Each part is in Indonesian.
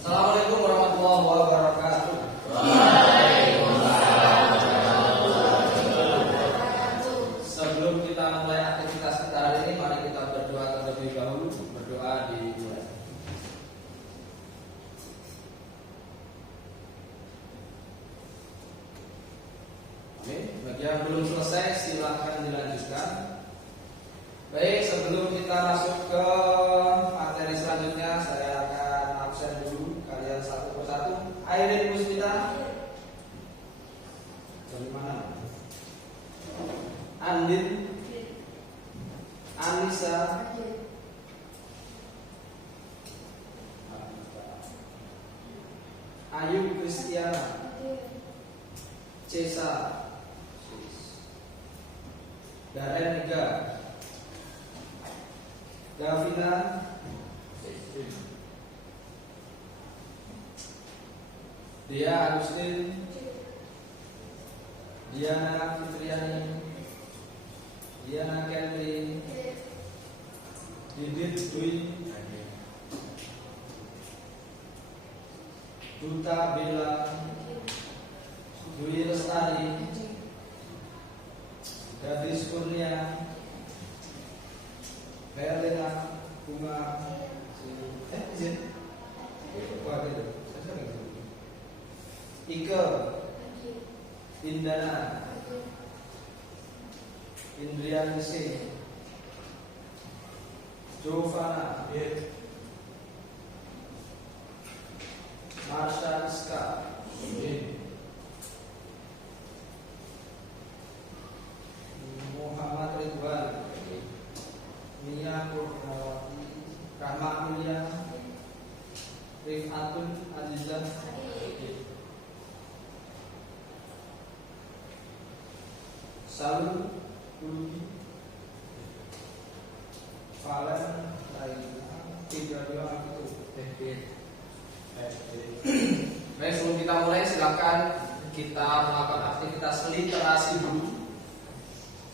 Assalamualaikum warahmatullahi wabarakatuh. Sebelum kita mulai aktivitas kita hari ini, mari kita berdoa terlebih dahulu. Berdoa dimulai. Amin. Bagi yang belum selesai, silakan dilanjutkan. Baik, sebelum kita masuk ke materi selanjutnya, saya akan absen dulu kalian satu persatu. Airin Puspita. Dari mana? Andin. Anissa. Ayu Kristiana. Cesa. Daren Ega. Davina. Dia Agustin. Diana Fitriani. Diana Kendri. Didit Dwi. Duta Bella. Dwi Lestari. Gadis Kurnia. Helena Bunga. Izin. Ike. Indana. Indrianisi. Jovana. Marsha Rizka. Muhammad Ridwan. Mia Kurniawati. Rahma Mulia. Rifatun Azizah. Salu Uli. Valen Laina. Tidak doang itu. Baik, sebelum kita mulai, silakan kita melakukan aktivitas literasi dulu.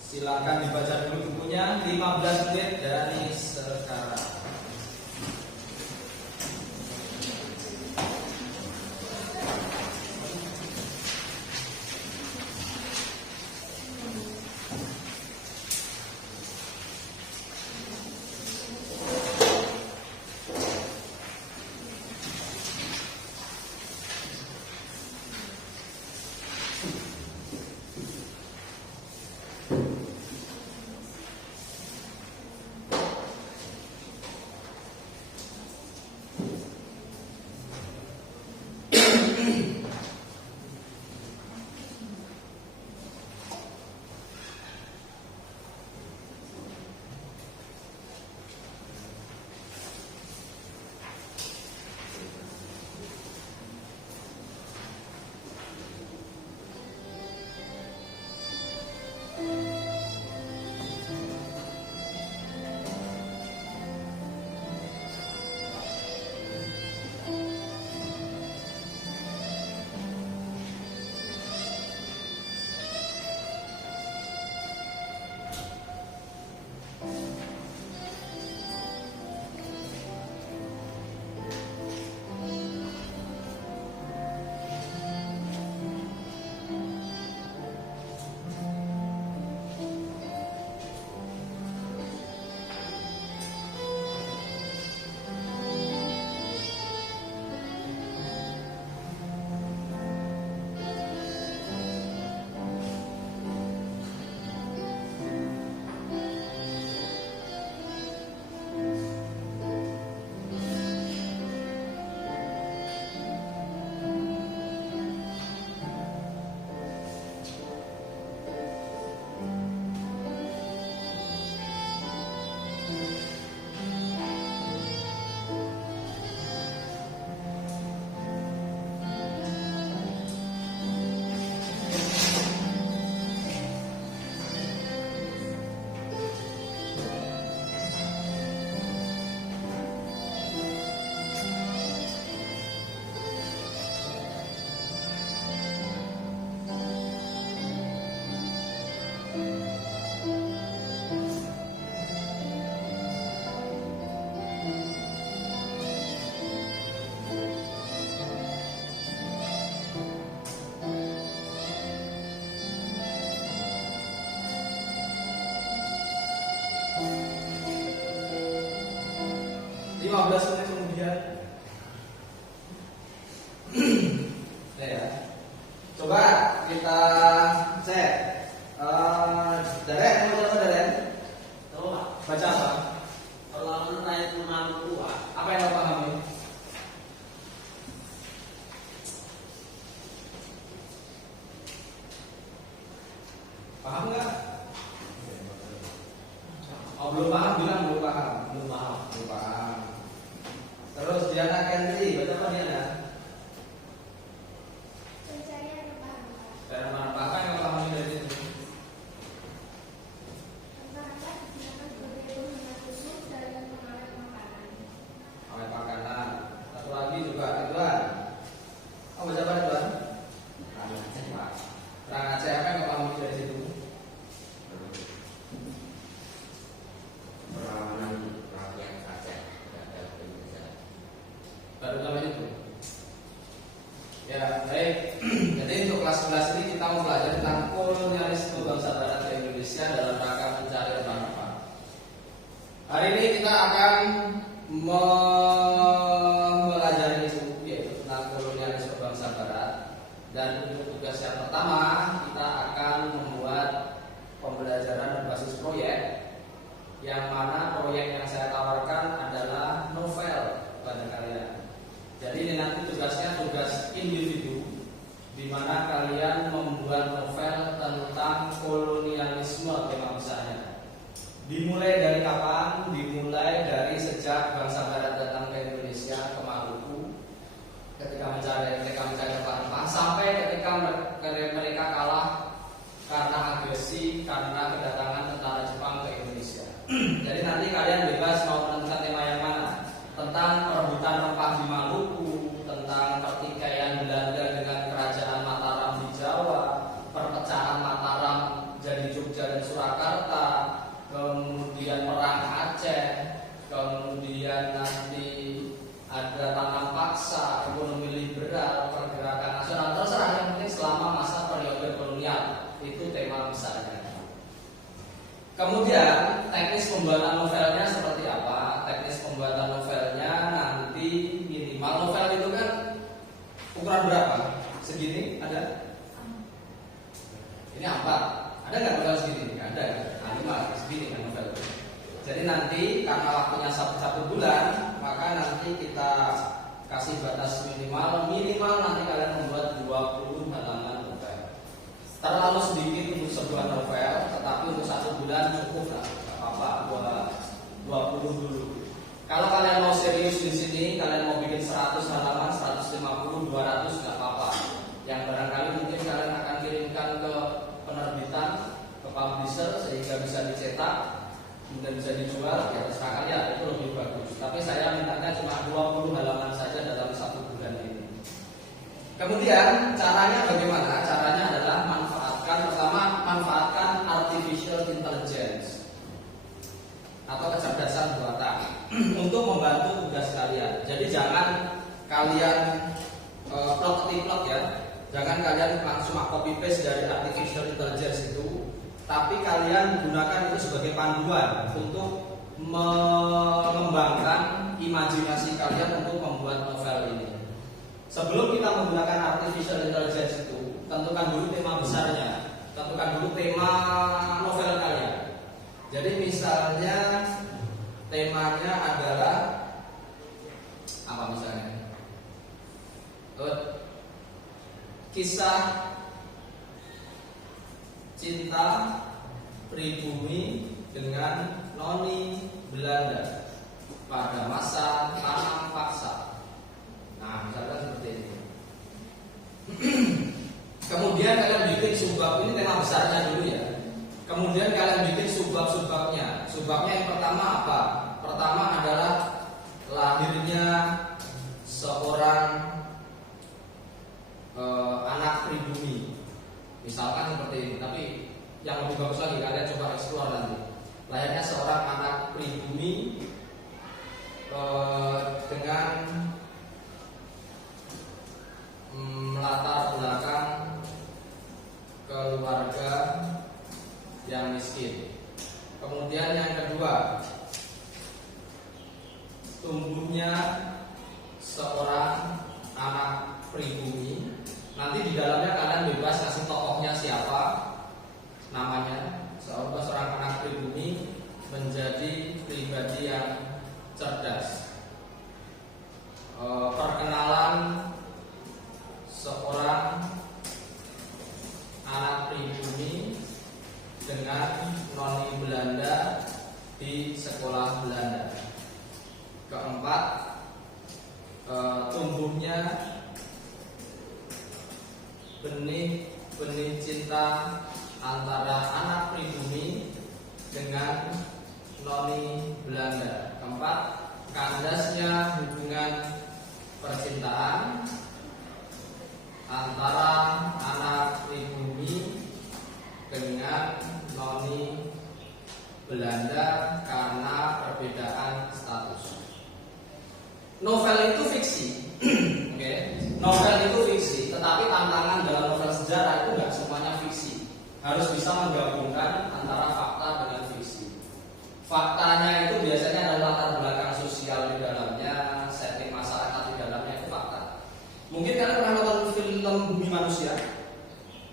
Silakan dibaca dulu bukunya 15 menit dari sekarang. 15 menit kemudian. Ya. Coba kita cek. Daren, mau coba Daren? Coba Baca apa? perlawanan rakyat Maluku. Apa yang kau pahami? Paham nggak? Oh, belum paham, bilang belum paham. Belum paham. Belum paham. Terus Diana Kendri, baca apa Diana? Pencarian rempah-rempah. Cara mana apa yang kau pahami dari situ? Rempah-rempah digunakan sebagai bahan khusus dalam mengawet makanan. Awet makanan. Satu lagi juga Ridwan. Oh, baca apa Ridwan? Perang Aceh, apa yang kau pahami dari situ? Perlawanan rakyat Aceh terhadap Indonesia. Baru sampai itu. Ya, baik. Jadi untuk kelas 11 ini kita mau belajar tentang kolonialisme bangsa Barat di Indonesia dalam rangka mencari rempah-rempah. Hari ini kita akan mempelajari itu, yaitu tentang kolonialisme bangsa Barat. Dan untuk tugas yang pertama kita akan membuat pembelajaran berbasis proyek, yang mana proyek yang saya tawarkan adalah novel kepada kalian. Jadi ini nanti tugasnya tugas individu, di mana kalian membuat novel tentang kolonialisme tema besarnya. Dimulai dari kapan? Dimulai dari sejak bangsa Barat datang ke Indonesia, ke Maluku, ketika mencari rempah-rempah, sampai ketika mereka kalah karena agresi, karena kedatangan tentara Jepang ke Indonesia. Jadi nanti kalian bebas mau menentukan tema yang mana, tentang perebutan rempah di Maluku, tentang pertikaian Belanda dengan kerajaan Mataram di Jawa, perpecahan Mataram jadi Jogja dan Surakarta, kemudian perang Aceh, kemudian nanti ada tanam paksa, ekonomi liberal, pergerakan nasional, terserah, yang penting selama masa periode kolonial. Itu tema besarnya. Kemudian teknis pembuatan novelnya seperti apa? Teknis pembuatan novelnya nanti minimal novel itu kan ukuran berapa? Segini ada? Ini A4. Ada nggak novel segini? Nggak ada. A5 segini kan novel. Jadi nanti karena waktunya satu bulan, maka nanti kita kasih batas minimal nanti kalian membuat 20 halaman novel. Terlalu sedikit untuk sebuah novel, tetapi untuk 1 bulan cukup lah, nggak apa-apa buat 20 dulu. Kalau kalian mau serius di sini, kalian mau bikin 100 halaman, 150, 200 nggak apa-apa. Yang barangkali mungkin kalian akan kirimkan ke penerbitan, ke publisher sehingga bisa dicetak, kemudian bisa dijual, ya terserah kalian, itu lebih bagus. Tapi saya mintanya cuma 20 halaman saja dalam 1 bulan ini. Kemudian caranya bagaimana? Caranya adalah manfaatkan artificial intelligence atau kecerdasan buatan untuk membantu tugas kalian. Jadi jangan kalian plot ya. Jangan kalian langsung copy paste dari artificial intelligence itu, tapi kalian gunakan itu sebagai panduan untuk mengembangkan imajinasi kalian untuk membuat novel ini. Sebelum kita menggunakan artificial intelligence itu, tentukan dulu tema besarnya, tentukan dulu tema novel kalian. Jadi misalnya temanya adalah apa misalnya? Kisah cinta pribumi dengan noni Belanda pada masa tanam paksa. Nah, misalkan seperti ini. Kemudian kalian bikin subbab, ini tema besarnya dulu ya. Kemudian kalian bikin subbab-subbabnya. Subbabnya yang pertama apa? Pertama adalah lahirnya seorang anak pribumi. Misalkan seperti ini, tapi yang lebih bagus lagi kalian coba eksplor nanti. Lahirnya seorang anak pribumi dengan latar belakang keluarga yang miskin. Kemudian yang kedua, tumbuhnya seorang anak pribumi. Nanti di dalamnya kalian bebas kasih tokohnya siapa, namanya. Seorang anak pribumi menjadi pribadi yang cerdas. Perkenalan seorang anak pribumi dengan noni Belanda di sekolah Belanda. Keempat, tumbuhnya benih cinta antara anak pribumi dengan noni Belanda. Keempat, kandasnya hubungan percintaan antara anak pribumi dengan noni Belanda karena perbedaan status. Novel itu fiksi, oke? Novel itu fiksi, tetapi tantangan dalam novel sejarah itu nggak semuanya fiksi. Harus bisa menggabungkan antara fakta dengan fiksi. Faktanya itu biasanya adalah latar belakang sosial di dalamnya, setting masyarakat di dalamnya itu fakta. Mungkin kalian pernah nonton film Bumi Manusia?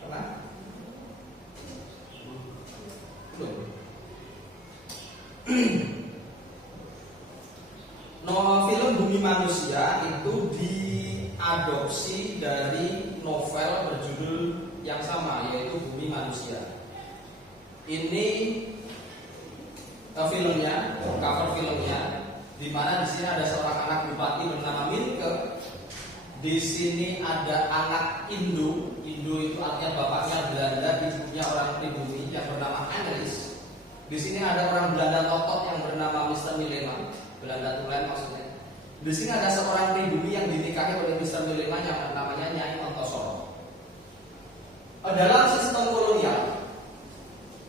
Pernah? Belum. Film Bumi Manusia itu diadopsi dari novel berjudul yang sama, yaitu Bumi Manusia. Ini filmnya, cover filmnya, di mana di sini ada seorang anak bupati bernama Minke. Di sini ada anak Indo. Indo itu artinya bapaknya Belanda, ibunya orang pribumi yang bernama Annelies. Di sini ada orang Belanda totot yang bernama Mr. Millema, Belanda Tulen maksudnya. Di sini ada seorang pribumi yang dinikahi oleh Mr. Millema yang namanya Nyai Ontosoro. Dalam sistem kolonial,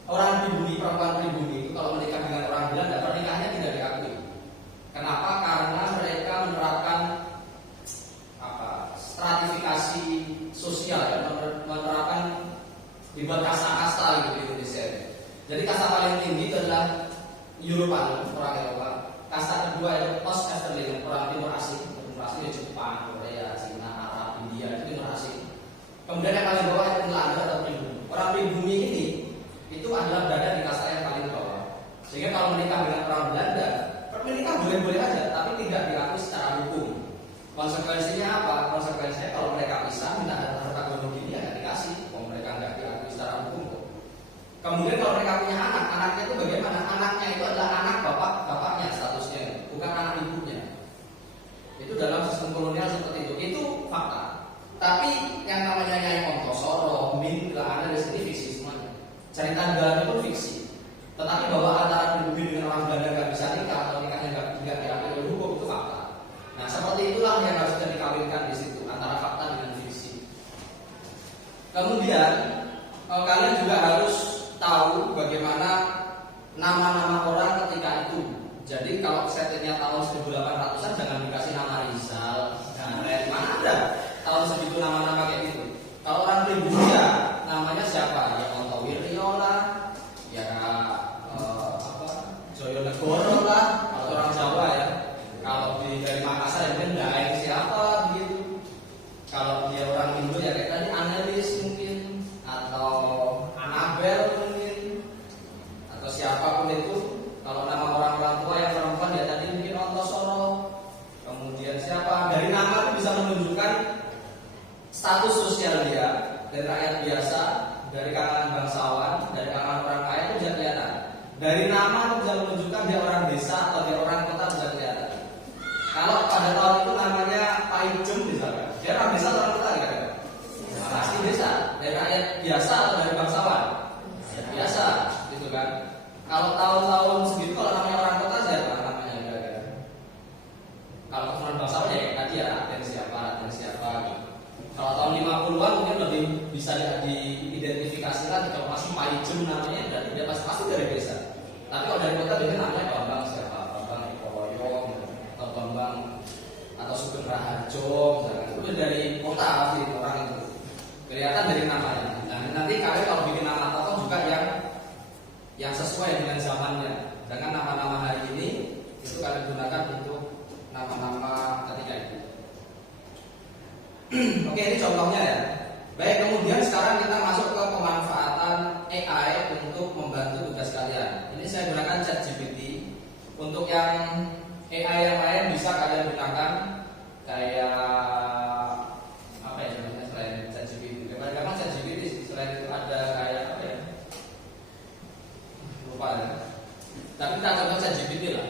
orang pribumi, perempuan pribumi itu kalau menikah dengan orang Belanda, pernikahannya tidak diakui. Kenapa? Karena mereka menerapkan stratifikasi sosial dan menerapkan dibuat kasta-kasta gitu di Indonesia. Jadi kasta paling tinggi itu adalah Eropa, orang Eropa. Kasta kedua itu Post-Esterling, orang Timur Asing. Timur Asing itu Jepang, Korea, Cina, Arab, India, itu Timur Asing. Kemudian yang paling bawah itu Belanda atau pribumi. Orang pribumi ini itu adalah berada di kasta yang paling bawah. Sehingga kalau menikah dengan orang Belanda, menikah boleh-boleh aja, tapi tidak diakui secara hukum. Konsekuensinya apa? Konsekuensinya kalau mereka pisah, minta harta gono gini ya nggak dikasih. Kalau mereka nggak diakui secara hukum kok. Kemudian kalau mereka punya anak, anaknya itu bagaimana? Anaknya itu adalah anak bapaknya statusnya, bukan anak ibunya. Itu dalam sistem kolonial seperti itu. Itu fakta. Tapi yang namanya Nyai Ontosoro, Minke, ada di sini fiksi semuanya. Cerita di dalam itu fiksi. Tetapi bahwa antara pribumi dengan orang Belanda nggak bisa nikah atau nikahnya nggak diakui oleh hukum itu fakta. Nah seperti itulah yang harus dikawinkan di situ antara fakta dengan fiksi. Kemudian kalian juga harus tahu bagaimana nama-nama orang ketika itu. Jadi kalau settingnya tahun 1800-an jangan dikasih nama Rizal, Garet, mana ada tahun segitu nama-nama kayak gitu. Kalau orang pribumi ya namanya siapa? Ya Ontowiryo lah, ya Joyonegoro lah, kalau orang Jawa ya. Kalau dari Makassar ya Daeng siapa begitu. Kalau dia orang Indo ya kayak tadi Annelies mungkin, atau Anabel mungkin, atau siapapun itu. Kalau nama orang tua yang perempuan ya tadi mungkin Ontosoro. Kemudian siapa? Dari nama itu bisa menunjukkan status sosial dia, dari rakyat biasa, dari kalangan bangsawan, dari kalangan orang kaya itu bisa kelihatan. Dari nama itu bisa menunjukkan dia orang desa atau dia orang kota bisa kelihatan. Kalau pada tahun itu namanya Paijem misalkan, dia orang desa atau orang kota kan? Pasti desa. Dari rakyat biasa atau dari bangsawan? Biasa, gitu kan? Kalau tahun-tahun segitu kalau namanya orang kota siapa namanya kira-kira? Kalau keturunan bangsawan ya kayak tadi ya Raden siapa gitu. Kalau tahun 50-an mungkin lebih bisa diidentifikasi lagi. Kalau masih Paijem namanya berarti dia pasti dari desa. Tapi kalau dari kota dia namanya Bambang siapa? Bambang Ekoroyo atau Bambang atau Sugeng Raharjo misalkan. Itu dari kota pasti orang itu. Kelihatan dari namanya. Nah, nanti kalian kalau bikin nama tokoh juga yang sesuai dengan zamannya. Jangan nama-nama hari ini itu kalian gunakan untuk nama-nama ketika itu. Oke, ini contohnya ya. Baik, kemudian sekarang kita masuk ke pemanfaatan AI untuk membantu tugas kalian. Ini saya gunakan ChatGPT. Untuk yang AI yang lain bisa kalian gunakan kayak apa ya namanya selain ChatGPT. Memang ChatGPT selain itu ada kayak apa ya? Lupa ya. Tapi kita coba ChatGPT lah.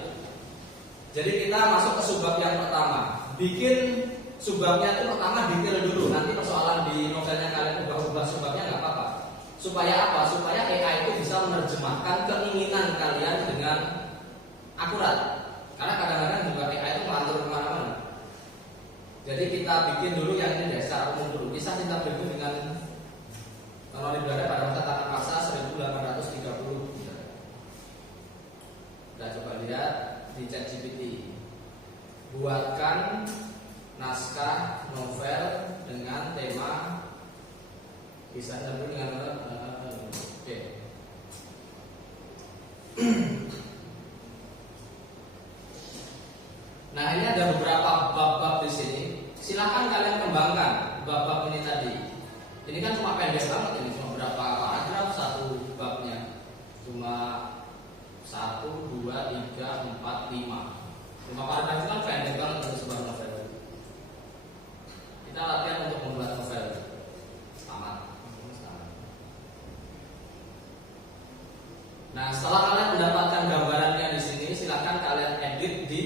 Jadi kita masuk ke subbab yang pertama. Bikin subbabnya itu pertama detail dulu. Nanti persoalan di novelnya kalian ubah-ubah subbabnya nggak apa-apa. Supaya apa? Supaya AI itu bisa menerjemahkan keinginan kalian dengan akurat. Karena kadang-kadang juga AI itu melantur kemana-mana. Jadi kita bikin dulu yang ini deh, secara umum dulu. Kisah cinta berikut dengan Noni Belanda pada masa tanah paksa 1830. Kita coba lihat di ChatGPT. Buatkan naskah novel dengan tema kisah cinta dengan oke. Nah, ini ada beberapa bab-bab di sini. Silahkan kalian kembangkan bab-bab ini tadi. Ini kan cuma pendek banget, ini cuma berapa paragraf satu babnya. Cuma 1, 2, 3, 4, 5. 5 paragraf itu kan pendek banget untuk sebuah novel. Kita latihan untuk membuat novel. Tamat. Nah, setelah kalian mendapatkan gambarannya di sini, silahkan kalian edit di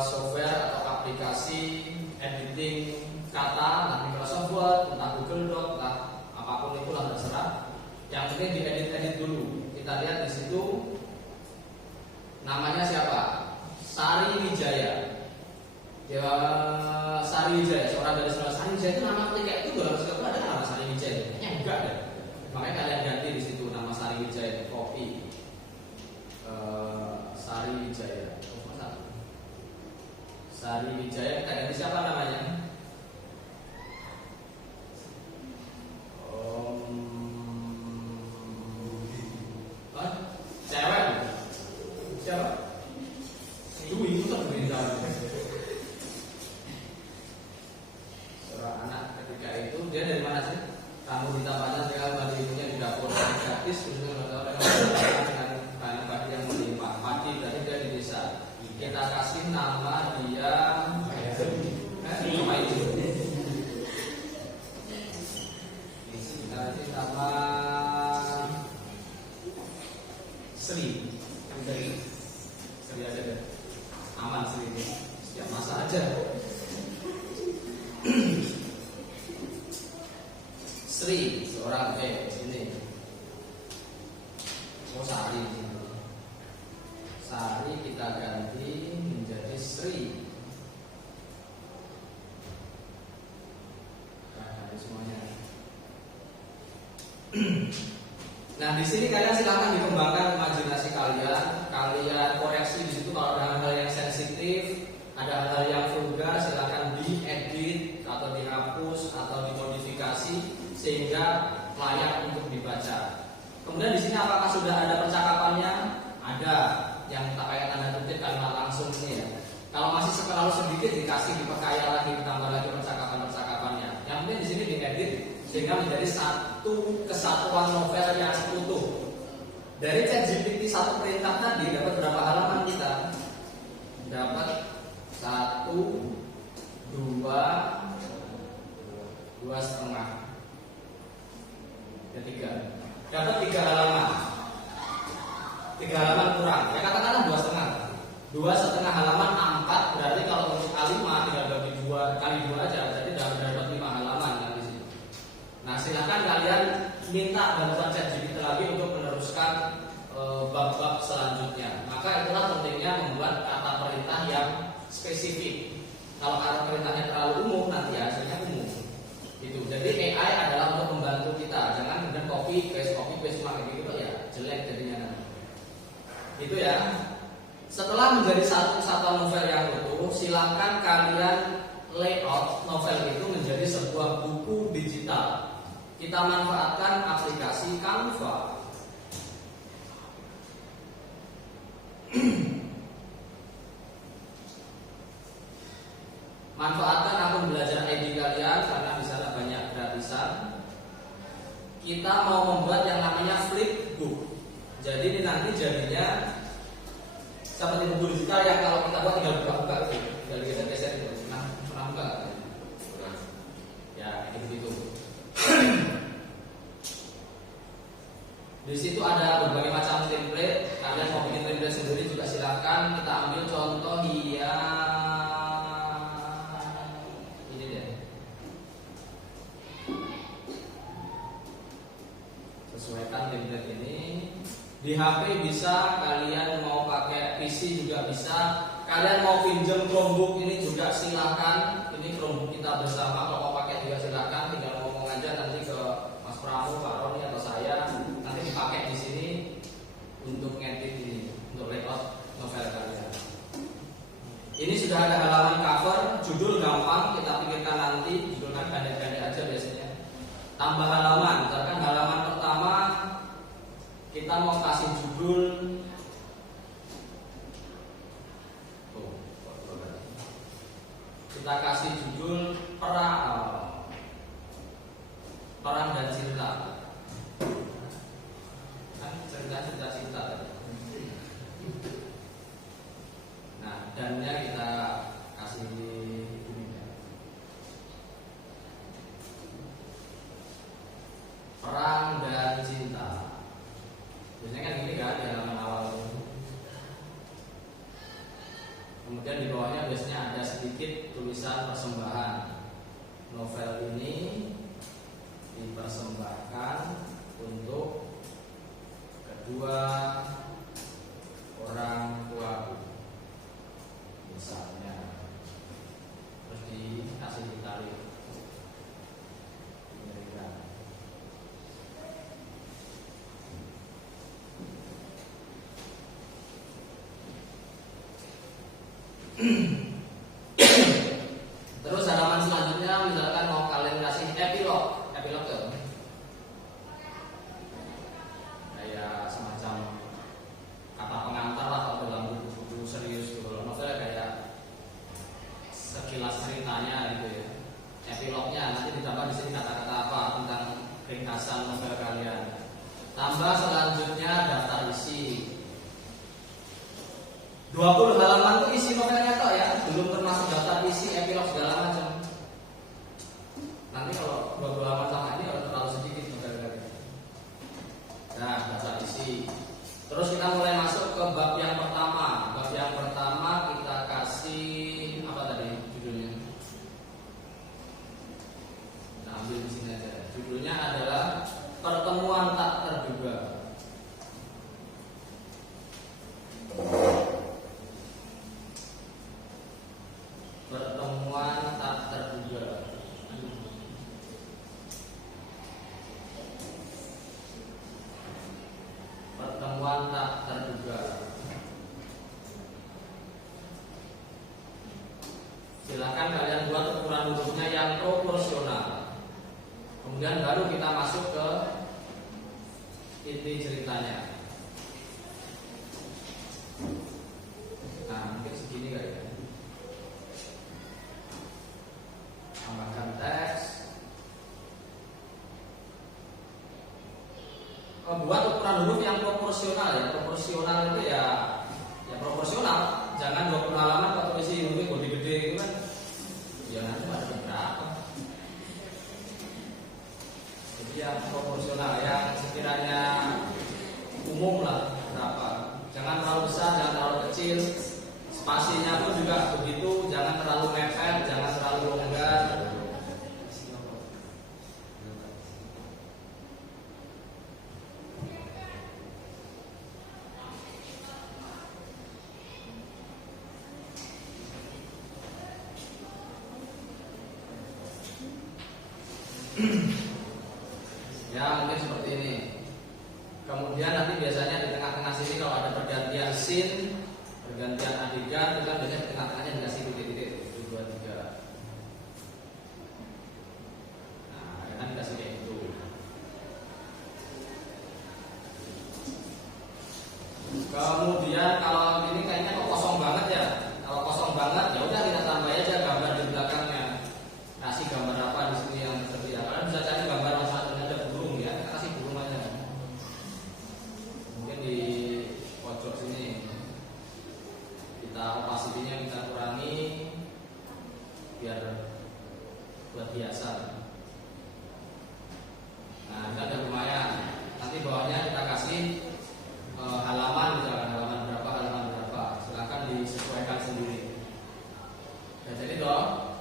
software atau aplikasi editing kata, entah Microsoft Word, entah Google Doc, entah apapun itu lah terserah. Yang penting diedit-edit dulu. Kita lihat di situ namanya siapa? Sari Wijaya. Ya, Sari Wijaya, seorang dari Sari Wijaya itu nama ketika itu dalam sekolah ada nama Sari Wijaya. Kayaknya enggak deh. Makanya kalian ganti di situ nama Sari Wijaya, copy. Sari Wijaya. Sari Wijaya, kita ganti siapa namanya? Cewek? Siapa? Dwi itu kan berita. Seorang anak ketika itu dia dari mana sih? Kamu ditampaknya tinggal bagi ibunya di dapur gratis, dengan bahan padi yang melimpah. Padi berarti dia di desa. Kita kasih nama dia Maizu. Kita kasih nama Sri. Sri aja deh. Aman Sri ini. Setiap masa aja. Sri, seorang ini. Oh, Sari. Sari kita ganti menjadi Sri. Nah, semuanya. Nah, di sini kalian silahkan dikembangkan imajinasi kalian. Kalian koreksi di situ kalau ada hal-hal yang sensitif, ada hal-hal yang vulgar, silahkan diedit atau dihapus atau dimodifikasi sehingga layak untuk dibaca. Kemudian di sini apakah sudah ada percakapannya? Ada. Yang tak pakai tanda kutip kalimat langsung ini ya. Kalau masih terlalu sedikit dikasih diperkaya lagi, ditambah lagi percakapan-percakapannya. Yang penting di sini diedit sehingga menjadi satu kesatuan novel yang utuh. Dari ChatGPT satu perintah tadi dapat berapa halaman kita? Dapat 1, 2, 2,5, dan 3. Dapat 3 halaman. 3 halaman kurang. Ya katakanlah 2,5. 2,5 halaman 4 berarti kalau untuk A5 tinggal bagi 2 kali 2 aja, jadi dapat 5 halaman kan di sini. Nah, silakan kalian minta bantuan ChatGPT lagi untuk meneruskan bab-bab selanjutnya. Maka itulah pentingnya membuat kata perintah yang spesifik. Kalau kata perintahnya terlalu umum nanti hasilnya umum. Itu. Jadi AI adalah untuk membantu kita. Jangan kemudian copy paste cuma kayak gitu ya, jelek jadinya nanti. Itu ya. Setelah menjadi satu kesatuan novel yang utuh, silakan kalian layout novel itu menjadi sebuah buku digital. Kita manfaatkan aplikasi Canva. manfaatkan akun belajar ID kalian karena di sana banyak gratisan. Kita mau membuat yang namanya flipbook. Jadi ini nanti jadinya seperti buku digital yang kalau kita buat tinggal buka-buka gitu, tinggal geser-geser gitu. Pernah buka? Ya, kayak gitu. Di situ ada berbagai macam template. Kalian mau bikin template sendiri juga silakan. Kita ambil contoh yang ini deh. Sesuaikan template ini. Di HP bisa, kalian mau pakai PC juga bisa. Kalian mau pinjam Chromebook ini juga silakan. Ini Chromebook kita bersama. Kalau mau pakai juga silakan. Tinggal ngomong aja nanti ke Mas Pramu, Pak Roni atau saya. Nanti dipakai di sini untuk ngedit ini, untuk layout novel kalian. Ini sudah ada halaman cover, judul gampang. Kita pikirkan nanti. Judul kan pendek-pendek aja biasanya. Tambah halaman. Misalkan halaman pertama kita mau kasih judul perang dan cinta. Kan cerita cinta. Nah, dannya kita kasih ini ya. Perang dan cinta. Biasanya kan gini kan di halaman awal. Kemudian di bawahnya biasanya ada sedikit tulisan persembahan. Novel ini dipersembahkan untuk kedua orang tuaku, misalnya. Terus dikasih ditarik. Terus halaman selanjutnya misalkan mau kalian kasih epilog tuh. Kayak semacam kata pengantar lah kalau dalam buku serius gitu. Kalau novel kayak sekilas ceritanya gitu ya. Epilognya nanti ditambah di sini kata-kata apa tentang ringkasan novel kalian. Tambah selanjutnya daftar isi. 20 halaman tuh isi novelnya toh ya, belum termasuk daftar isi, epilog segala macam. Nanti kalau 20 halaman sama ini kalau terlalu sedikit novel kalian. Nah, daftar isi. Terus kita mulai masuk ke bab yang pertama. Bab yang pertama kita kasih apa tadi judulnya? Nah, ambil di sini aja. Judulnya adalah Pertemuan Tak Terduga. Pertemuan tak terduga. Pertemuan tak terduga. Silakan kalian buat ukuran hurufnya yang proporsional. Kemudian baru kita masuk ke inti ceritanya. Nah, mungkin segini kali ya. Tambahkan teks. Buat ukuran huruf yang proporsional ya. Proporsional itu ya proporsional. Jangan 20 halaman kalau isi hurufnya gede-gede gitu kan. Ya nanti ada berapa. Jadi yang proporsional, yang sekiranya umum lah berapa. Jangan terlalu besar, jangan terlalu kecil. Spasinya pun juga begitu, jangan terlalu mepet, jangan terlalu longgar. Ya mungkin seperti ini. Kemudian nanti biasanya di tengah-tengah sini kalau ada pergantian scene, pergantian adegan, itu kan biasanya di tengah-tengahnya dikasih titik-titik 1, 2, 3. Nah, kan dikasih kayak gitu. Kemudian kalau ini kayaknya kok kosong banget ya. Kalau kosong banget ya udah kita tambah aja gambar di belakang biar buat hiasan. Nah, ini ada lumayan. Nanti bawahnya kita kasih halaman, misalkan halaman berapa. Silakan disesuaikan sendiri. Nah, jadi dong.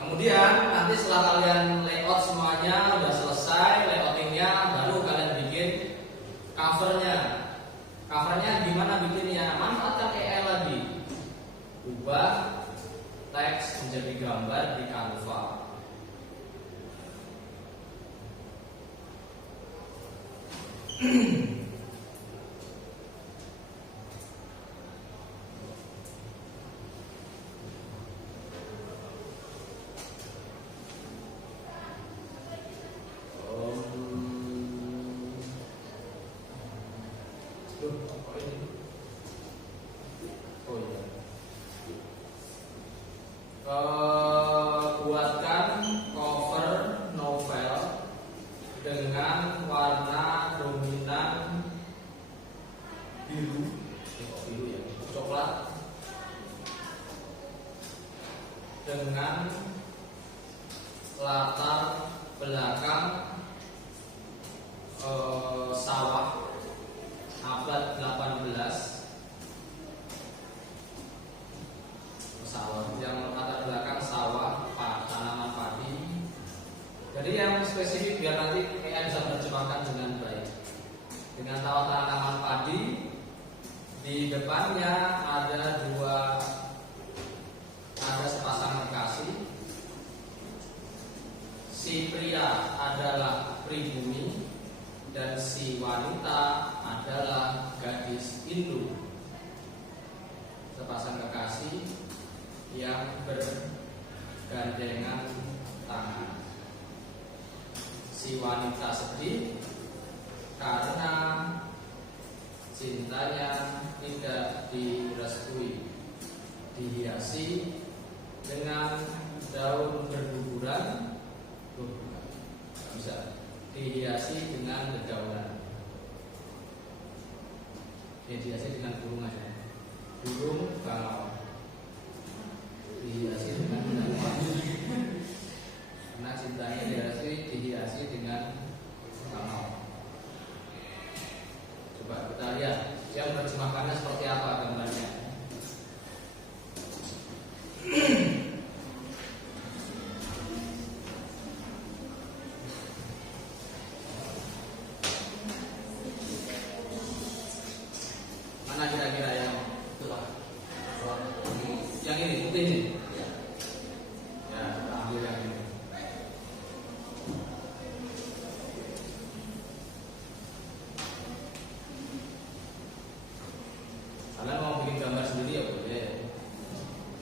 Kemudian nanti setelah kalian layout semuanya udah selesai layoutingnya, baru kalian bikin covernya. Covernya gimana bikinnya? Manfaatkan AI lagi. Ubah teks menjadi gambar di Canva. Buatkan cover novel dengan warna dominan biru, biru ya, coklat, dengan latar belakang sawah abad 18. Sawah yang latar belakang sawah, tanaman padi. Jadi yang spesifik biar nanti AI bisa menerjemahkan dengan baik. Dengan sawah tanaman padi, di depannya ada sepasang kekasih. Si pria adalah pribumi dan si wanita adalah gadis Hindu. Sepasang kekasih yang bergandengan tangan. Si wanita sedih karena cintanya tidak direstui, dihiasi dengan daun berguguran. Bisa dihiasi dengan dedaunan, dihiasi dengan burung aja, burung bangau, dihiasi dengan dedaunan. Karena cintanya dihiasi dengan bangau. Coba kita lihat yang terjemahkannya seperti apa gambarnya. Mana kira-kira yang yang ini putih nih? Ya, kita ambil yang ini. Kalian mau bikin gambar sendiri ya boleh,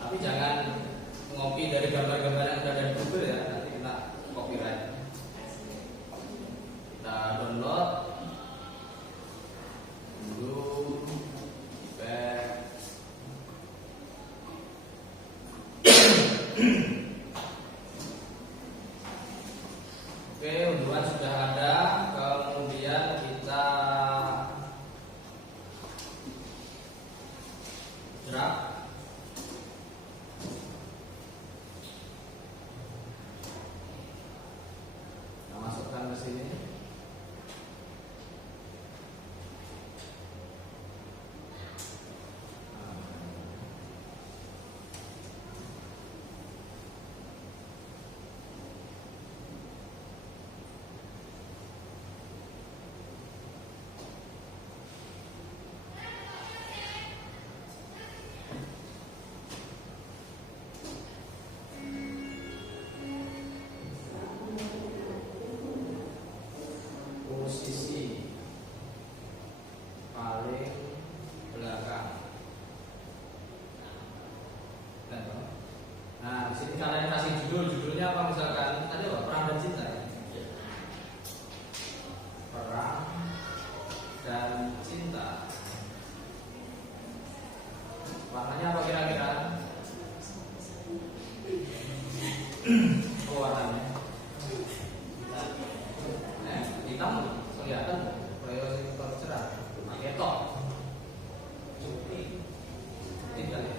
tapi jangan ngopi dari gambar-gambar yang ada di Google ya, nanti kena copyright. Kita download dulu, back. Oke, unduhan sudah ada. Kemudian kita drag. Kita masukkan ke sini. Posisi paling belakang. Nah, di sini kalian kasih judulnya apa misalkan tadi apa? Perang dan Cinta ya? Perang dan Cinta. Warnanya apa kira-kira? Warnanya hitam kelihatan mulai cerah, pakai top tidak ya?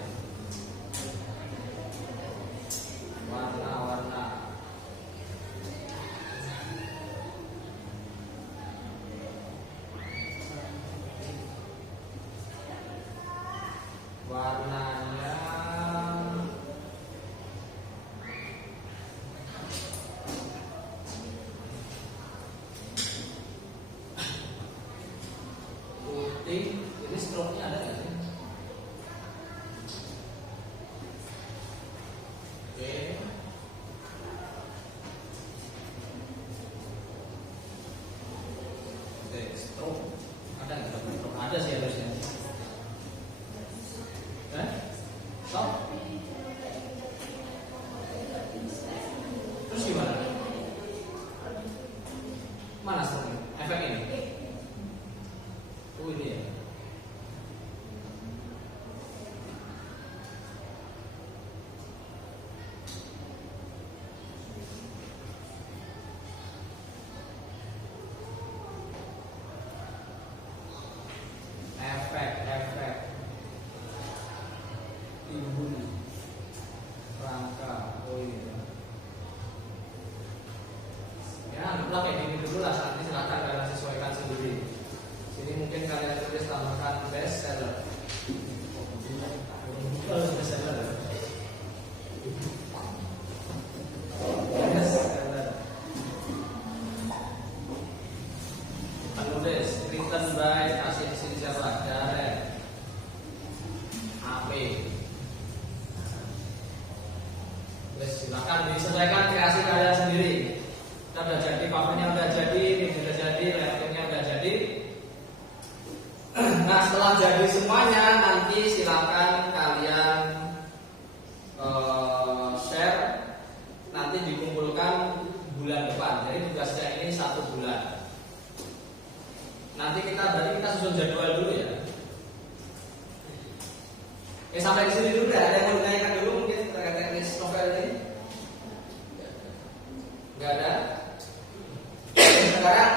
atau kayak gini dulu lah, nanti silakan kalian sesuaikan sendiri. Sini mungkin kalian tulis tambahkan best seller. Best seller. Best seller. Penulis written by kasih sini siapa? Darren AP. Silakan disesuaikan kreasi kalian sendiri. Kita udah jadi, papernya udah jadi, ini sudah jadi, layarnya udah jadi. Nah, setelah jadi semuanya, nanti silakan kalian share. Nanti dikumpulkan bulan depan. Jadi tugasnya ini 1 bulan. Nanti berarti kita susun jadwal dulu ya. Sampai di sini dulu ya. Ada yang mau ditanyakan dulu mungkin terkait teknis novel ini? Nggak ada. Sekarang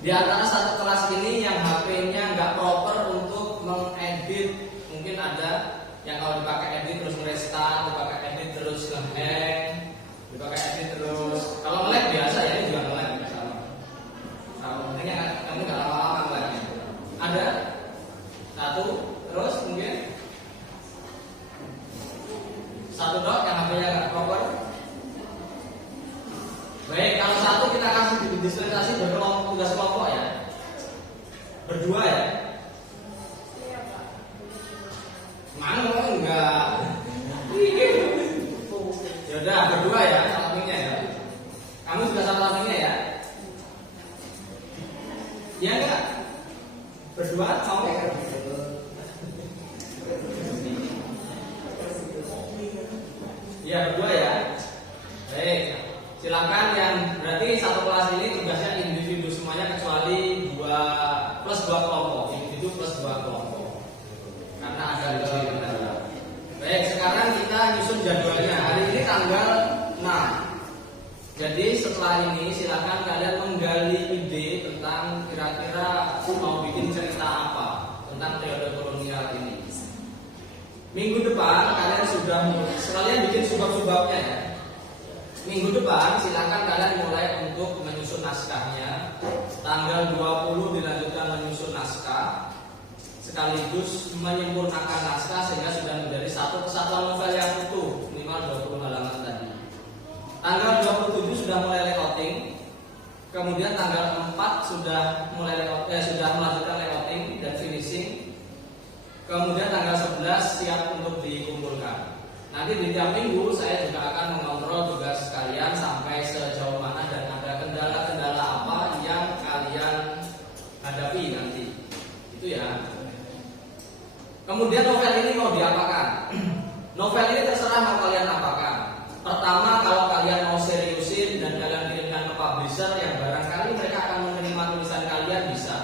di antara satu kelas ini yang HP-nya nggak proper untuk mengedit, mungkin ada yang kalau dipakai edit terus nge-restart, dipakai edit terus nge-hang, dipakai edit terus. Kalau nge-lag biasa ya, ini juga nge-lag sama. Nah, pentingnya kamu nggak lama-lama nge-lag. Ada satu, terus mungkin satu dok yang HP-nya nggak proper. Baik, kalau satu kita kasih dispensasi berkelompok, tugas kelompok ya. Berdua ya. Mana mau enggak? Yaudah, berdua ya sampingnya ya. Kamu juga sama sampingnya ya. Iya enggak? Berdua mau ya? Iya berdua ya. Baik. Silakan yang berarti satu kelas ini tugasnya individu semuanya kecuali 2 kelompok, individu plus 2 kelompok. Karena ada di sini. Baik, sekarang kita nyusun jadwalnya. Hari ini tanggal 6. Jadi setelah ini silakan kalian menggali ide tentang kira-kira mau bikin cerita apa tentang periode kolonial ini. Minggu depan kalian sudah sekalian bikin subbab-subbabnya ya. Minggu depan silakan kalian mulai untuk menyusun naskahnya. Tanggal 20 dilanjutkan menyusun naskah, sekaligus menyempurnakan naskah sehingga sudah menjadi satu kesatuan novel yang utuh, minimal 20 halaman tadi. Tanggal 27 sudah mulai layouting. Kemudian tanggal 4 sudah sudah melanjutkan layouting dan finishing. Kemudian tanggal 11 siap untuk dikumpulkan. Nanti di tiap minggu saya juga akan mengontrol tugas kalian sampai sejauh mana dan ada kendala-kendala apa yang kalian hadapi nanti. Itu ya. Kemudian novel ini mau diapakan? Novel ini terserah mau kalian apakan. Pertama, kalau kalian mau seriusin dan kalian kirimkan ke publisher yang barangkali mereka akan menerima tulisan kalian, bisa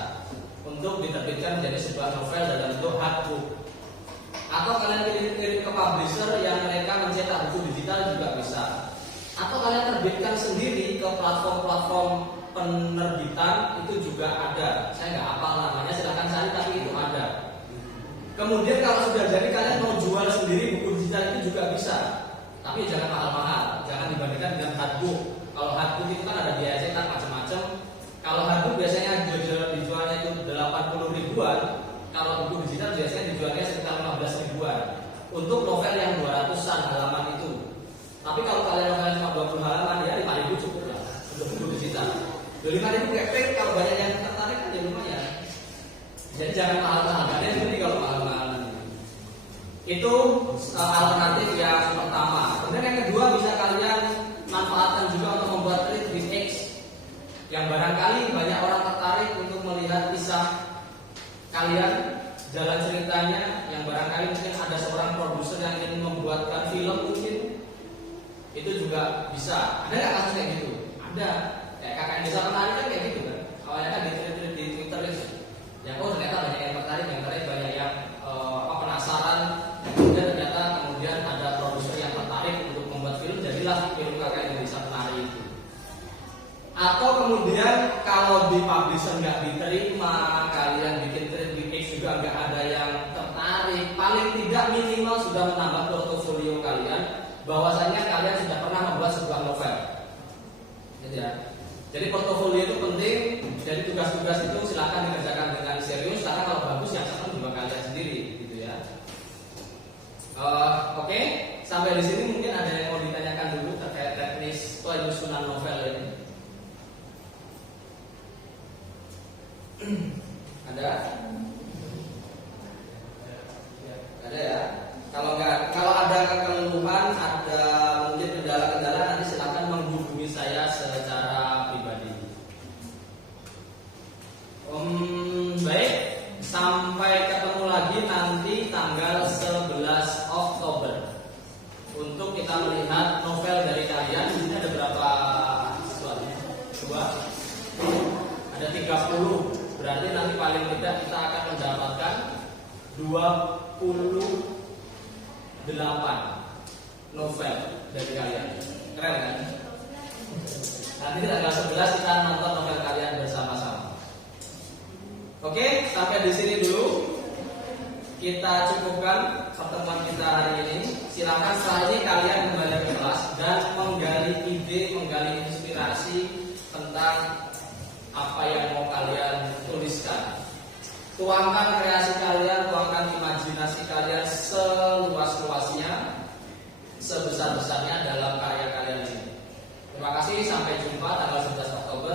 untuk diterbitkan menjadi sebuah novel dalam bentuk hardbook. Atau kalian kirim ke publisher yang mereka mencetak buku digital juga bisa. Atau kalian terbitkan sendiri ke platform-platform penerbitan, itu juga ada. Saya nggak hafal namanya, silahkan cari, tapi itu ada. Kemudian kalau sudah jadi kalian mau jual sendiri buku digital itu juga bisa. Tapi jangan mahal-mahal, jangan dibandingkan dengan hardbook. Kalau hardbook itu kan ada biaya cetak macam-macam. Kalau hardbook biasanya dijualnya itu 80 ribuan. Kalau buku digital biasanya dijualnya sekitar 15 ribuan untuk novel yang 200-an halaman itu. Tapi kalau kalian novel cuma 20 halaman ya 5 ribu cukup lah untuk buku digital. 5 ribu kepek, kalau banyak yang tertarik kan ya lumayan. Jadi jangan mahal-mahal, kalian sendiri kalau mahal-mahal. Itu alternatif yang pertama. Kemudian yang kedua, bisa kalian manfaatkan juga untuk membuat treat with X yang barangkali banyak orang tertarik untuk melihat kisah kalian, jalan ceritanya, yang barangkali mungkin ada seorang produser yang ingin membuatkan film mungkin. Itu juga bisa. Ada nggak kasus kayak gitu? Ada. Kayak kakak desa penari kan kayak gitu kan. Awalnya kan di Twitter itu. Ya kok ternyata banyak yang tertarik banyak yang penasaran. Kemudian ada produser yang tertarik untuk membuat film, jadilah film kakak desa penari itu. Atau kemudian kalau di publisher nggak diterima, kalian bikin trade with X juga nggak ada yang tertarik, paling tidak minimal sudah menambah portofolio kalian bahwasanya kalian sudah pernah membuat sebuah novel, gitu ya. Jadi portofolio itu penting. Jadi tugas-tugas itu silakan dikerjakan dengan serius. Karena kalau bagus yang senang juga kalian sendiri, gitu ya. Oke, sampai di sini mungkin ada yang mau ditanyakan dulu terkait teknis penyusunan novel ini. Ada? Ada ya. Kalau ada kekeluhan, ada mungkin kendala-kendala, nanti silakan menghubungi saya secara pribadi. Baik, sampai ketemu lagi nanti tanggal 11 Oktober untuk kita melihat novel dari kalian. Di sini ada berapa siswanya? 2. Ada 30. Berarti nanti paling tidak kita akan mendapatkan 28 novel dari kalian. Keren kan? Nanti tanggal 11 kita nonton novel kalian bersama-sama. Oke, sampai di sini dulu. Kita cukupkan pertemuan kita hari ini. Silakan setelah ini kalian kembali ke kelas dan menggali ide, menggali inspirasi tentang apa yang mau kalian tuliskan. Tuangkan kreasi kalian, tuangkan imajinasi kalian seluas-luasnya, sebesar-besarnya dalam karya kalian ini. Terima kasih, sampai jumpa tanggal 11 Oktober.